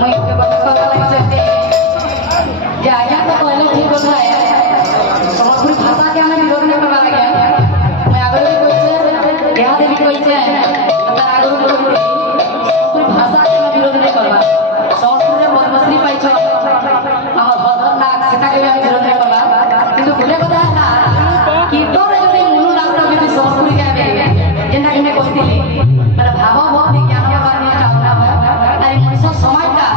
मुई के बता लगी चलते जे आज्ञा तो कहले ठीक होता है संबलपुरी भाषा के हमें विरोध नहीं करवा लगे मैं आगे भी कोई से यहां देवी कोई से अंदर आगे संबलपुरी भाषा के हमें विरोध नहीं करवा संस्कृत में मछली पाई छ हम भद्रनाथ सेटा के हमें विरोध नहीं करवा किंतु भूले कथा है ना कि तो जदी मूल राष्ट्र जदी संस्कृत के आवे जेना कि मैं कहती माने भाव भक्ति ज्ञान के बारे में चाहना है अरे मनुष्य समाज का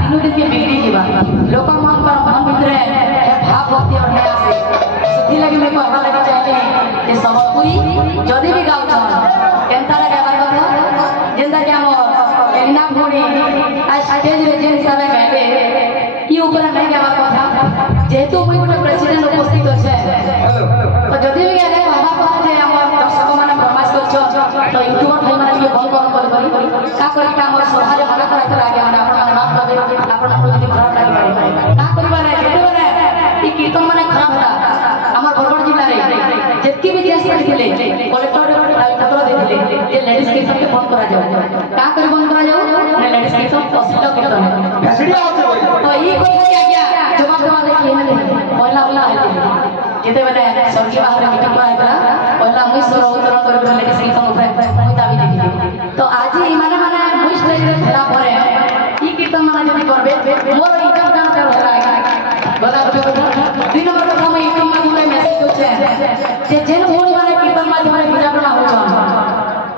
दिनों दिन के बिगड़ी जीवा लोक मन पर मन भीतर भाव भक्ति और नया से सिद्धि लगी मैं कहवा लगी चाहिए कि संबलपुरी जदी भी गाँव छ केनता गावा कथा जेंदा कि हम एलिना भोड़ी आज स्टेज रे जेन हिसाब से गाले ई ऊपर नहीं गावा कथा जेहेतु मुई गोटे प्रेसिडेंट उपस्थित আছে तो जदी भी गाले बाबा कहा जे हमर दर्शक माने फरमाइश करछ तो यूट्यूबर भाई माने ये बंद कर का करी का हमर सभा रे मना कराते लागे माने आपण नाम दबे आपण जदी खराब लागे का करिबा रे जेते रे ई कीर्तन माने खराब था हमर बरगढ़ जिल्ला रे जेतकी भी देश करथिले कलेक्टर पत्र देथिले जे लेडीज कीर्तन के बंद करा जाय का करी बंद करा जाय ने लेडीज कीर्तन अश्लील कीर्तन फैसिलिटी आछे तो ई कोई क्या जवाब देवा दे कि ने पहिला पहिला आइले जेते बेले सरजी बाहर मीटिंग कराइबला पहिला मुई सर उतरण कर लेडीज कीर्तन ऊपर मुई दाबी देथिले तो आज ई माने मुई स्टेज रे फेरा परे ई कीर्तन माने जदी करबे मोर इज्जत जान कर होला गला दुई नंबर कथा मैं यूट्यूब माध्यम मेसेज होछे जे जेन मोर माने कीर्तन माध्यम विज्ञापन होछ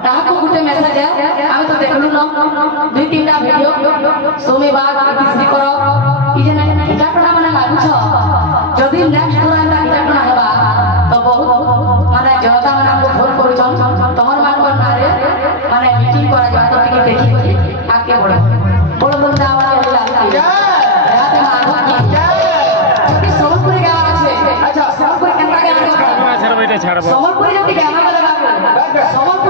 ताको गुटे मेसेज है आमे तो देखलु न दुई तीनटा वीडियो सोमेबाग किसी करो ई जे विज्ञापन माने लागु छ जदी नेक्स्ट तुरंत विज्ञापन हेबा तो बहुत माने जनता माने को भोट करू छ तमर मान को नारे माने मीटिंग करा जा तो टिके देखि करी आके बड़ बड़ बंदा वाला होला याद मानो की संबलपुरी गावा আছে अच्छा संबलपुरी केनता गावा संबलपुरी जति गावा लगा संबलपुरी